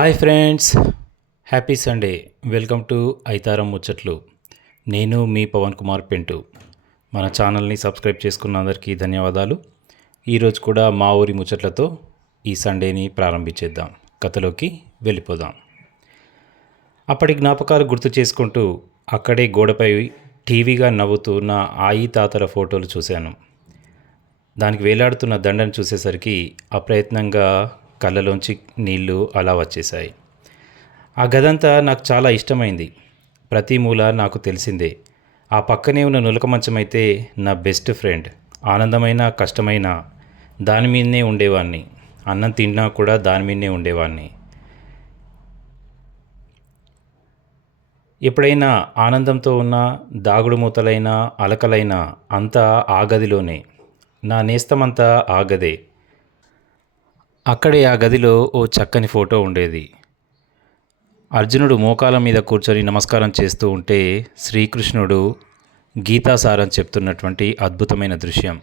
Hi friends happy Sunday. Welcome to ఐతారం ముచ్చట్లు. నేను మీ పవన్ కుమార్ పెంటు. మన ఛానల్ని సబ్స్క్రైబ్ చేసుకున్న అందరికీ ధన్యవాదాలు. ఈరోజు కూడా మా ఊరి ముచ్చట్లతో ఈ సండేని ప్రారంభించేద్దాం. కథలోకి వెళ్ళిపోదాం. అప్పటి జ్ఞాపకాలు గుర్తు చేసుకుంటూ అక్కడే గోడపై టీవీగా నవ్వుతున్న ఆయి తాతల ఫోటోలు చూశాను. దానికి వేలాడుతున్న దండను చూసేసరికి అప్రయత్నంగా కళ్ళలోంచి నీళ్ళు అలా వచ్చేశాయి. ఆ గదంతా నాకు చాలా ఇష్టమైంది. ప్రతి మూల నాకు తెలిసిందే. ఆ పక్కనే ఉన్న నులక మంచమైతే నా బెస్ట్ ఫ్రెండ్ ఆనందమైన కష్టమైన దాని మీదనే ఉండేవాడిని అన్నం తిన్నా కూడా దాని మీదనే ఉండేవాడిని ఎప్పుడైనా ఆనందంతో ఉన్న దాగుడు మూతలైనా అలకలైనా అంతా ఆ గదిలోనే. నా నేస్తమంతా ఆ గదే. అక్కడే ఆ గదిలో ఓ చక్కని ఫోటో ఉండేది. అర్జునుడు మోకాల మీద కూర్చొని నమస్కారం చేస్తూ ఉంటే శ్రీకృష్ణుడు గీతాసారం చెప్తున్నటువంటి అద్భుతమైన దృశ్యం.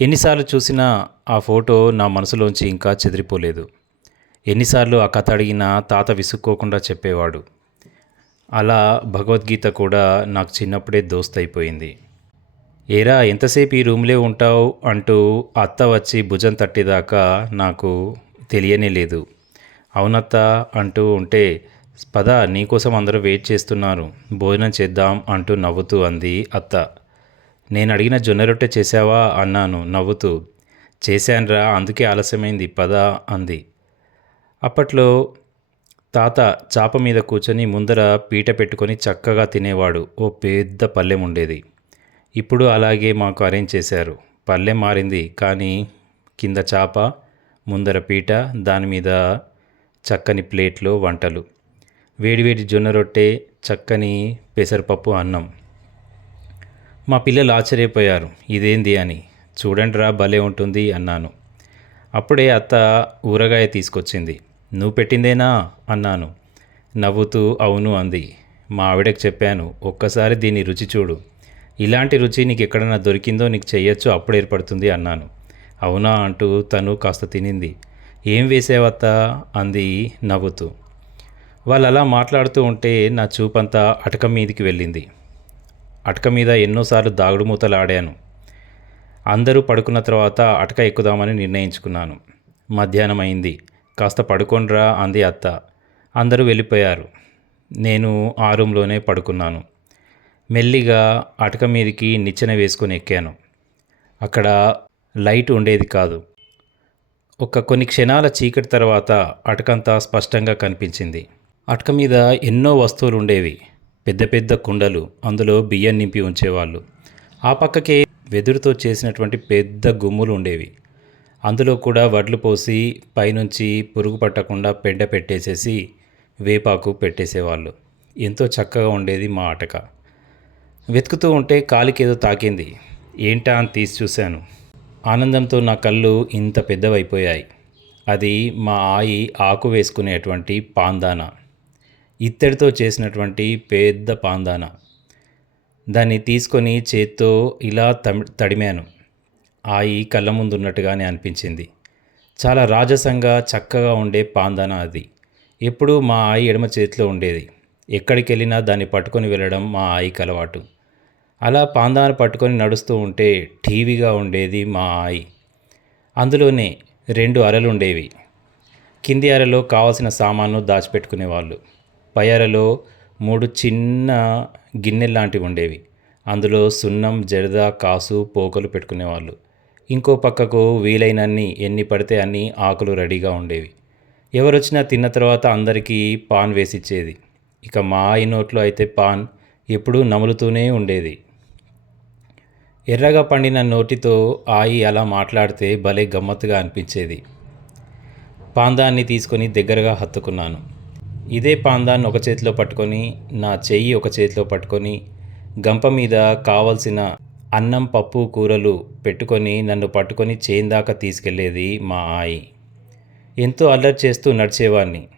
ఎన్నిసార్లు చూసినా ఆ ఫోటో నా మనసులోంచి ఇంకా చెదిరిపోలేదు. ఎన్నిసార్లు ఆ కథ అడిగినా తాత విసుక్కోకుండా చెప్పేవాడు. అలా భగవద్గీత కూడా నాకు చిన్నప్పుడే దోస్తైపోయింది ఏరా ఎంతసేపు ఈ రూమ్లే ఉంటావు? అంటూ అత్త వచ్చి భుజం తట్టేదాకా నాకు తెలియనే లేదు. అవునత్త అంటూ ఉంటే పద నీకోసం అందరూ వెయిట్ చేస్తున్నారు. భోజనం చేద్దాం అంటూ నవ్వుతూ అంది అత్త. నేను అడిగిన జొన్న రొట్టె చేసావా అన్నాను నవ్వుతూ. చేశానురా అందుకే ఆలస్యమైంది పద అంది. అప్పట్లో తాత చాప మీద కూర్చొని ముందర పీట పెట్టుకొని చక్కగా తినేవాడు. ఓ పెద్ద పల్లెం ఉండేది ఇప్పుడు అలాగే మాకు అరేంజ్ చేశారు. పల్లె మారింది కానీ కింద చాప ముందర పీట దాని మీద చక్కని ప్లేట్లో వంటలు. వేడివేడి జొన్న రొట్టె చక్కని పెసరపప్పు అన్నం. మా పిల్లలు ఆశ్చర్యపోయారు. ఇదేంది అని. చూడండిరా భలే ఉంటుంది అన్నాను. అప్పుడే అత్త ఊరగాయ తీసుకొచ్చింది. నువ్వు పెట్టిందేనా? అన్నాను. నవ్వుతూ అవును అంది. మా ఆవిడకి చెప్పాను ఒక్కసారి దీన్ని రుచి చూడు. ఇలాంటి రుచి నీకు ఎక్కడైనా దొరికిందో నీకు చెయ్యొచ్చు అప్పుడు ఏర్పడుతుంది అన్నాను. అవునా అంటూ తను కాస్త తినింది. ఏం వేసేవత్త? అంది నవ్వుతూ. వాళ్ళు అలా మాట్లాడుతూ ఉంటే నా చూపంతా అటక మీదికి వెళ్ళింది. అటక మీద ఎన్నోసార్లు దాగుడు మూతలు ఆడాను అందరూ పడుకున్న తర్వాత అటక ఎక్కుదామని నిర్ణయించుకున్నాను. మధ్యాహ్నం అయింది. కాస్త పడుకోండ్రా అంది అత్త. అందరూ వెళ్ళిపోయారు. నేను ఆ రూమ్లోనే పడుకున్నాను. మెల్లిగా అటక మీదకి నిచ్చెన వేసుకొని ఎక్కాను. అక్కడ లైట్ ఉండేది కాదు. ఒక కొన్ని క్షణాల చీకటి తర్వాత అటకంతా స్పష్టంగా కనిపించింది. అటక మీద ఎన్నో వస్తువులు ఉండేవి పెద్ద పెద్ద కుండలు అందులో బియ్యం నింపి ఉంచేవాళ్ళు. ఆ పక్కకే వెదురుతో చేసినటువంటి పెద్ద గుమ్ములు ఉండేవి అందులో కూడా వడ్లు పోసి పైనుంచి పురుగు పట్టకుండా పెండ పెట్టేసేసి వేపాకు పెట్టేసేవాళ్ళు. ఎంతో చక్కగా ఉండేది మా అటక. వెతుకుతూ ఉంటే కాలికి ఏదో తాకింది. ఏంటా అని తీసి చూశాను. ఆనందంతో నా కళ్ళు ఇంత పెద్దవైపోయాయి. అది మా ఆయి ఆకు వేసుకునేటువంటి పాందాన. ఇత్తడితో చేసినటువంటి పెద్ద పాందాన. దాన్ని తీసుకొని చేత్తో ఇలా తమి తడిమాను. ఆయి కళ్ళ ముందు ఉన్నట్టుగానే అనిపించింది. చాలా రాజసంగా చక్కగా ఉండే పాందాన అది. ఎప్పుడూ మా ఆయి ఎడమ చేతిలో ఉండేది. ఎక్కడికి వెళ్ళినా దాన్ని పట్టుకొని వెళ్ళడం మా ఆయికి అలవాటు. అలా పాందాన పట్టుకొని నడుస్తూ ఉంటే టీవీగా ఉండేది మా ఆయి. అందులోనే రెండు అరలు ఉండేవి. కింది అరలో కావలసిన సామాను దాచిపెట్టుకునేవాళ్ళు పై అరలో మూడు చిన్న గిన్నెలు లాంటివి ఉండేవి. అందులో సున్నం జరద కాసు పోకలు పెట్టుకునేవాళ్ళు ఇంకో పక్కకు వీలైనన్ని ఎన్ని పడితే అన్ని ఆకులు రెడీగా ఉండేవి. ఎవరొచ్చినా తిన్న తర్వాత అందరికీ పాన్ వేసిచ్చేది. ఇక మా ఆయి నోట్లో అయితే పాన్ ఎప్పుడూ నములుతూనే ఉండేది. ఎర్రగా పండిన నోటితో ఆయి అలా మాట్లాడితే భలే గమ్మత్తుగా అనిపించేది. పాందాన్ని తీసుకొని దగ్గరగా హత్తుకున్నాను. ఇదే పాందాన్ని ఒక చేతిలో పట్టుకొని నా చెయ్యి ఒక చేతిలో పట్టుకొని గంప మీద కావలసిన అన్నం పప్పు కూరలు పెట్టుకొని నన్ను పట్టుకొని చేన్ దాకా తీసుకెళ్ళేది మా ఆయి. ఎంతో అల్లరి చేస్తూ నడిచేవాడిని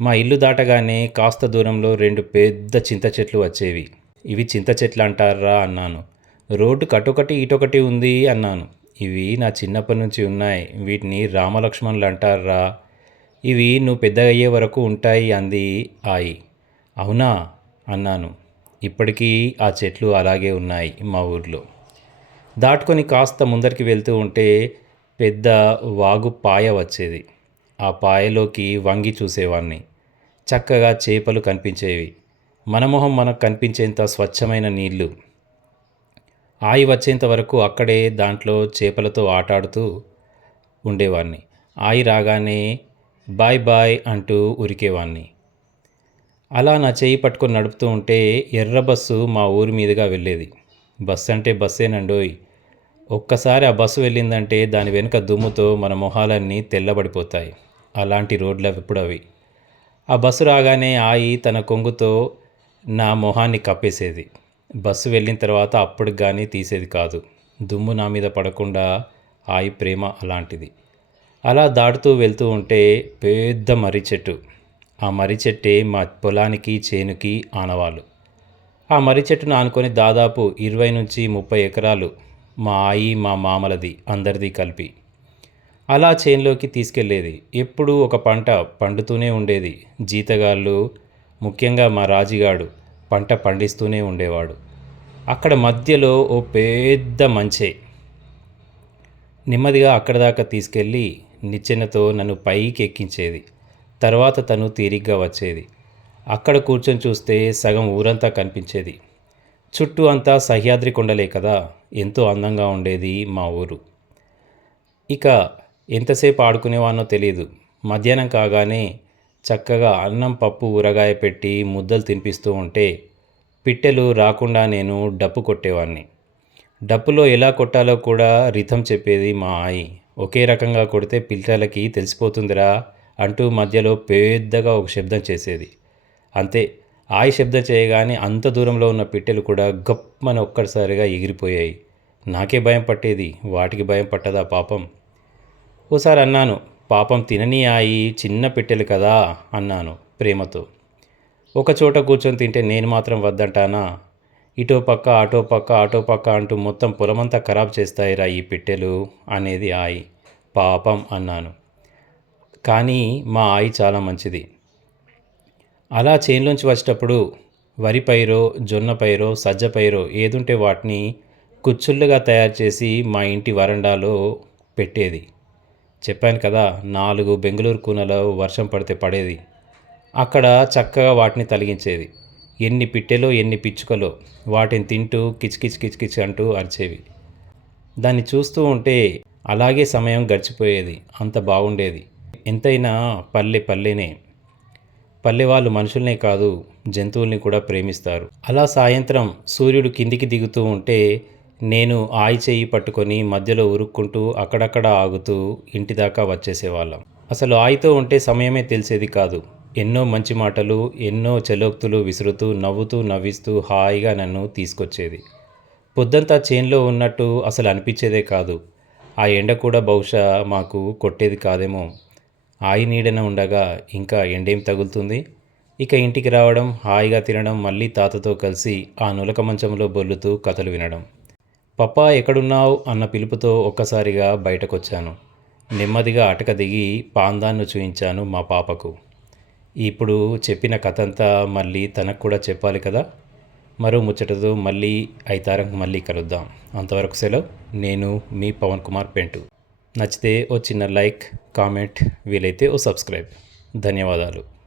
మా ఇల్లు దాటగానే కాస్త దూరంలో రెండు పెద్ద చింత చెట్లు వచ్చేవి. ఇవి చింత చెట్లు అంటారా అన్నాను. రోడ్డు కటొకటి ఇటొకటి ఉంది అన్నాను. ఇవి నా చిన్నప్పటి నుంచి ఉన్నాయి. వీటిని రామలక్ష్మణులు అంటారా? ఇవి నువ్వు పెద్ద అయ్యే వరకు ఉంటాయి అంది ఆయి. అవునా? అన్నాను. ఇప్పటికీ ఆ చెట్లు అలాగే ఉన్నాయి మా ఊర్లో. దాటుకొని కాస్త ముందరికి వెళ్తూ ఉంటే పెద్ద వాగు పాయ వచ్చేది. ఆ పాయలోకి వంగి చూసేవాణ్ణి. చక్కగా చేపలు కనిపించేవి. మనమొహం మనకు కనిపించేంత స్వచ్ఛమైన నీళ్ళు. ఆయి వచ్చేంత వరకు అక్కడే దాంట్లో చేపలతో ఆటాడుతూ ఉండేవాడిని ఆయి రాగానే బాయ్ బాయ్ అంటూ ఉరికేవాణ్ణి. అలా నా చేయి పట్టుకొని నడుపుతూ ఉంటే ఎర్ర బస్సు మా ఊరి మీదుగా వెళ్ళేది. బస్సు అంటే బస్సేనండోయ్. ఒక్కసారి ఆ బస్సు వెళ్ళిందంటే దాని వెనుక దుమ్ముతో మన మొహాలన్నీ తెల్లబడిపోతాయి. అలాంటి రోడ్లు ఎప్పుడు అవి ఆ బస్సు రాగానే ఆయి తన కొంగుతో నా మొహాన్ని కప్పేసేది. బస్సు వెళ్ళిన తర్వాత అప్పుడు కానీ తీసేది కాదు. దుమ్ము నా మీద పడకుండా ఆయి ప్రేమ అలాంటిది. అలా దాటుతూ వెళ్తూ ఉంటే పెద్ద మర్రి చెట్టు ఆ మర్రి చెట్టే మా పొలానికి చేనుకి ఆనవాళ్ళు. ఆ మర్రి చెట్టును ఆనుకొని దాదాపు ఇరవై నుంచి ముప్పై ఎకరాలు మా ఆయి మా మామలది అందరిది కలిపి. అలా చేనులోకి తీసుకెళ్ళేది ఎప్పుడూ ఒక పంట పండుతూనే ఉండేది. జీతగాళ్ళు ముఖ్యంగా మా రాజుగాడు పంట పండిస్తూనే ఉండేవాడు. అక్కడ మధ్యలో ఓ పెద్ద మంచే. నెమ్మదిగా అక్కడ దాకా తీసుకెళ్ళి నిచ్చెనతో నన్ను పైకి ఎక్కించేది. తర్వాత తను తీరిగ్గా వచ్చేది. అక్కడ కూర్చొని చూస్తే సగం ఊరంతా కనిపించేది. చుట్టూ అంతా సహ్యాద్రి కొండలే కదా ఎంతో అందంగా ఉండేది మా ఊరు. ఇక ఎంతసేపు ఆడుకునేవానో తెలియదు మధ్యాహ్నం కాగానే చక్కగా అన్నం పప్పు ఊరగాయ పెట్టి ముద్దలు తినిపిస్తూ ఉంటే పిట్టెలు రాకుండా నేను డప్పు కొట్టేవాడిని డప్పులో ఎలా కొట్టాలో కూడా రిథం చెప్పేది మా ఆయి. ఒకే రకంగా కొడితే పిల్లలకి తెలిసిపోతుందిరా అంటూ మధ్యలో పెద్దగా ఒక శబ్దం చేసేది. అంతే ఆయి శబ్దం చేయగానే అంత దూరంలో ఉన్న పిట్టెలు కూడా గప్పని ఒక్కసారిగా ఎగిరిపోయాయి. నాకే భయం పట్టేది వాటికి భయం పట్టదా పాపం. ఓసారి అన్నాను పాపం తినని ఆయి చిన్న పిట్టెలు కదా అన్నాను ప్రేమతో. ఒక చోట కూర్చొని తింటే నేను మాత్రం వద్దంటానా? ఇటో పక్క అటో పక్క అటో పక్క అంటూ మొత్తం పొలమంతా ఖరాబ్ చేస్తాయిరా ఈ పిట్టెలు అనేది ఆయి. పాపం అన్నాను. కానీ మా ఆయి చాలా మంచిది. అలా చేనులోంచి వచ్చేటప్పుడు వరి పైరో జొన్న పైరో సజ్జ పైరో ఏదుంటే వాటిని కుచ్చుళ్ళుగా తయారు చేసి మా ఇంటి వరండాలో పెట్టేది. చెప్పాను కదా నాలుగు బెంగళూరు కూనలో వర్షం పడితే పడేది. అక్కడ చక్కగా వాటిని తలిగించేది. ఎన్ని పిట్టెలో ఎన్ని పిచ్చుకలో వాటిని తింటూ కిచకిచ్ కిచకిచ్ అంటూ అరిచేవి. దాన్ని చూస్తూ ఉంటే అలాగే సమయం గడిచిపోయేది. అంత బాగుండేది. ఎంతైనా పల్లె పల్లెనే. పల్లె వాళ్ళు మనుషుల్నే కాదు జంతువుల్ని కూడా ప్రేమిస్తారు. అలా సాయంత్రం సూర్యుడు కిందికి దిగుతూ ఉంటే నేను ఆయి చేయి పట్టుకొని మధ్యలో ఉరుక్కుంటూ అక్కడక్కడ ఆగుతూ ఇంటి దాకా వచ్చేసేవాళ్ళం. అసలు ఆయితో ఉంటే సమయమే తెలిసేది కాదు. ఎన్నో మంచి మాటలు ఎన్నో చలోక్తులు విసురుతూ నవ్వుతూ నవ్విస్తూ హాయిగా నన్ను తీసుకొచ్చేది. పొద్దంతా చేన్లో ఉన్నట్టు అసలు అనిపించేదే కాదు. ఆ ఎండ కూడా బహుశా మాకు కొట్టేది కాదేమో. ఆయి నీడన ఉండగా ఇంకా ఎండేం తగులుతుంది? ఇక ఇంటికి రావడం హాయిగా తినడం మళ్ళీ తాతతో కలిసి ఆ నులక మంచంలో బొల్లుతూ కథలు వినడం. పప్పా ఎక్కడున్నావు? అన్న పిలుపుతో ఒక్కసారిగా బయటకొచ్చాను. నెమ్మదిగా అటక దిగి పాందాన్ని చూయించాను మా పాపకు. ఇప్పుడు చెప్పిన కథ అంతా మళ్ళీ తనకు కూడా చెప్పాలి కదా? మరో ముచ్చటతో మళ్ళీ ఐతారం మళ్ళీ కలుద్దాం. అంతవరకు సెలవు. నేను మీ పవన్ కుమార్ పెంటు. నచ్చితే ఓ చిన్న లైక్ కామెంట్ వీలైతే ఓ సబ్స్క్రైబ్. ధన్యవాదాలు.